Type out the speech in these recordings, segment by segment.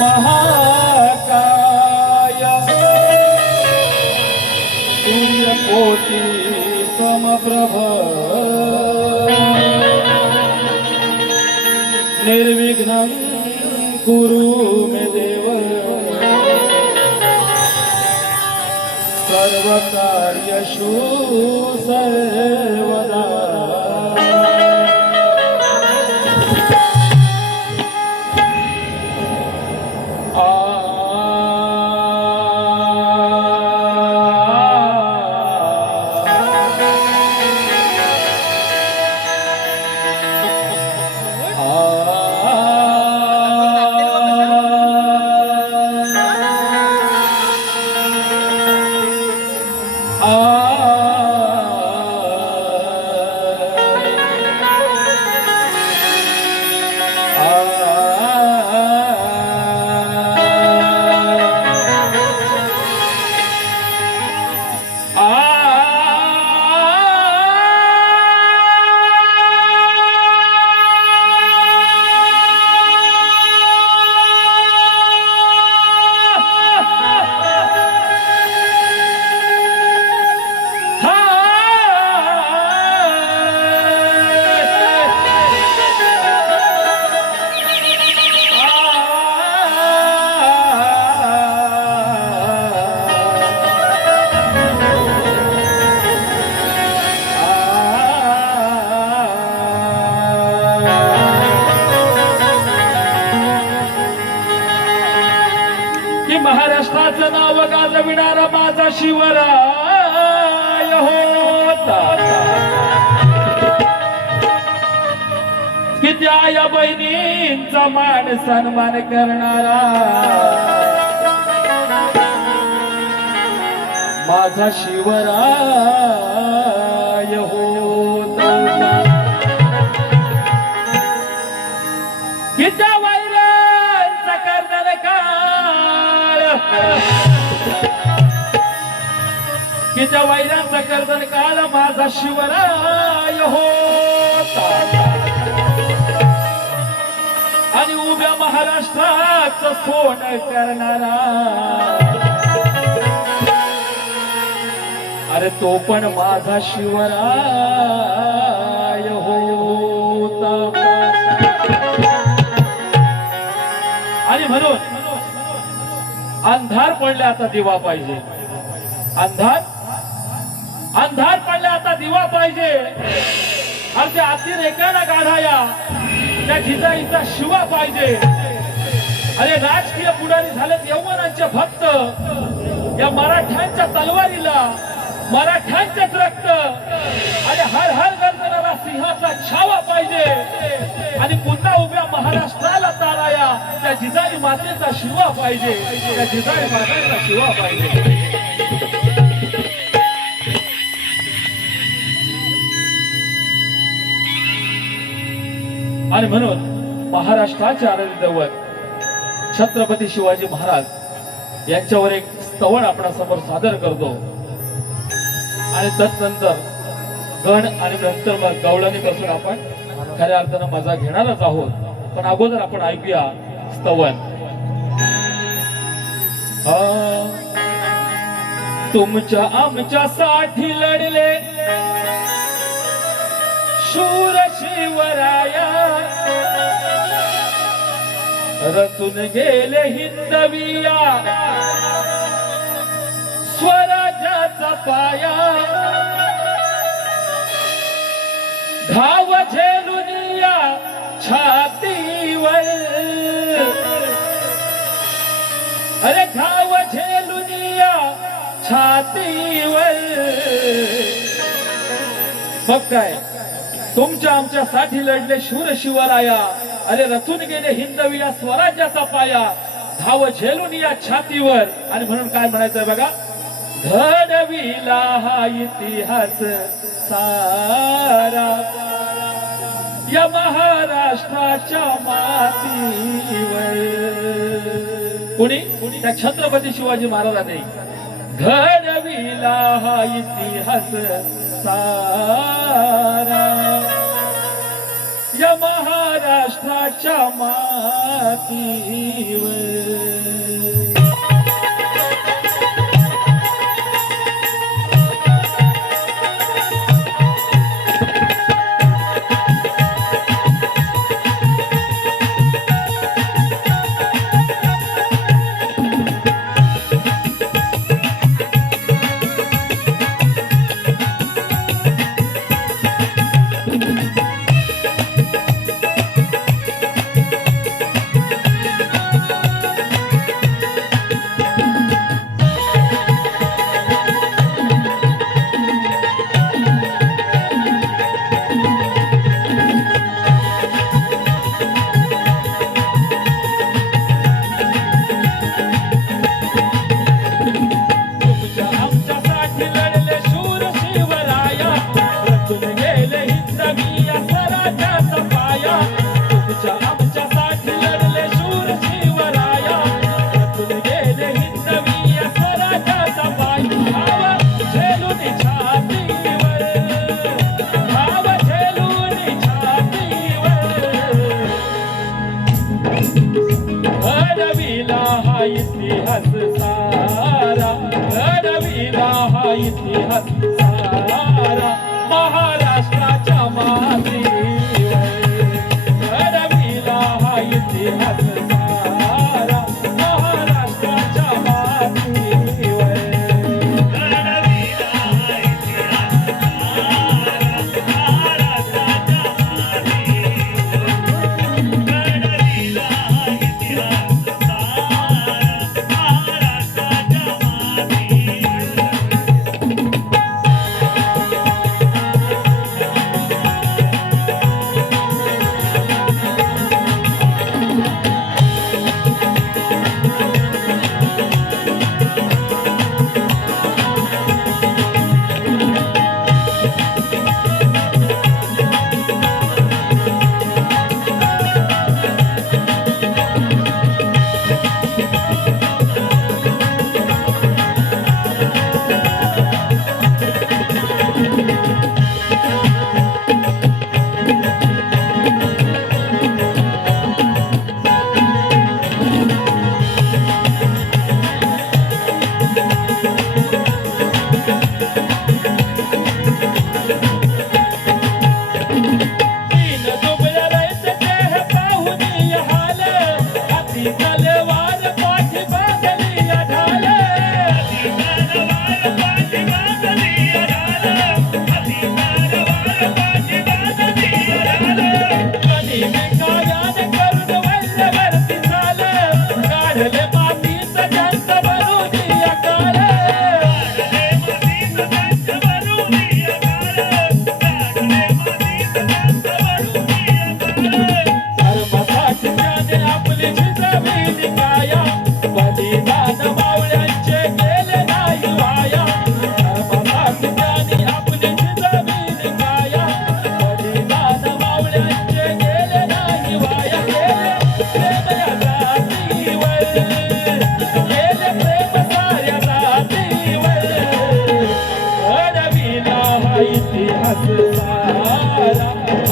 महाकाय सूर्यकोटि समप्रभ निर्विघ्नं कुरु मे देव सर्वकार्येषु सर्वदा। महाराष्ट्राचं नाव गाजविणारा माझा शिवराय होता की त्या या बहिणींचा मान सन्मान करणारा माझा शिवराय होता की त्या वैरांचा करणारा की त्या वैरांचा कर्तन काळ माझा शिवराय होता आणि उभ्या महाराष्ट्राचं सोनं करणारा अरे तो पण माझा शिवराय होता. आणि म्हणून अंधार पडले आता दिवा पाहिजे. अंधार पडले आता दिवा पाहिजे. आणि त्या अतिरेकाला काढाया त्या जिजाईचा शिवा पाहिजे. अरे राजकीय पुढारी झालेत यवनांचे भक्त. या मराठ्यांच्या तलवारीला मराठ्यांचेच रक्त आणि हर हर गर्जनाला सिंहाचा छावा पाहिजे. आणि पुन्हा उभ्या महाराष्ट्राला ताराया त्या जिजाई मातेचा शिवा पाहिजे. त्या जिजाई मातेचा शिवा पाहिजे. आणि म्हणून महाराष्ट्राचे आराध्य दैवत छत्रपती शिवाजी महाराज यांच्यावर एक स्तवन आपणासमोर सादर करतो. आणि तत्नंतर गण आणि नंतर मग गवळणी पासून आपण खऱ्या अर्थानं मजा घेणारच आहोत. पण अगोदर आपण ऐकूया स्तवन. तुमच्या आमच्यासाठी लढले शूर शिवराया रचून गेले हिंदविया स्वराज्याचा पाया. घाव झेलून या छातीवर अरे घाव झेलून या छातीवर. मग काय तुमच्या आमच्यासाठी लढले शूर शिवराया. अरे रचून गेले हिंदविया स्वराज्याचा पाया. धाव झेलून या छातीवर. आणि म्हणून काय म्हणायचंय बघा. घडविला हा इतिहास सारा या महाराष्ट्राच्या मातीवर. कुणी त्या छत्रपती शिवाजी महाराजांनी घडविला हा इतिहास सारा या महाराष्ट्राच्या मातीवर. इतिहास सारा घडविला हा इतिहास सारा महाराष्ट्राच्या मातीवर घडविला हा इतिहास सारा महाराष्ट्राच्या मातीवर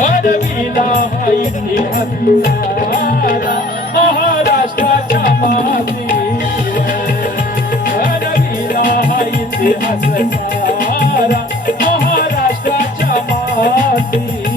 घडविला हा इतिहास सारा महाराष्ट्राच्या मातीवर घडविला हा इतिहास सारा महाराष्ट्राच्या मातीवर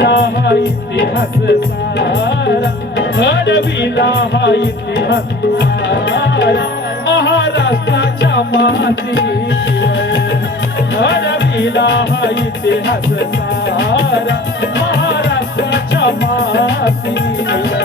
घडविला हा इतिहास सारा, घडविला हा इतिहास सारा, महाराष्ट्राच्या मातीवर घडविला हा इतिहास सारा, महाराष्ट्राच्या मातीवर.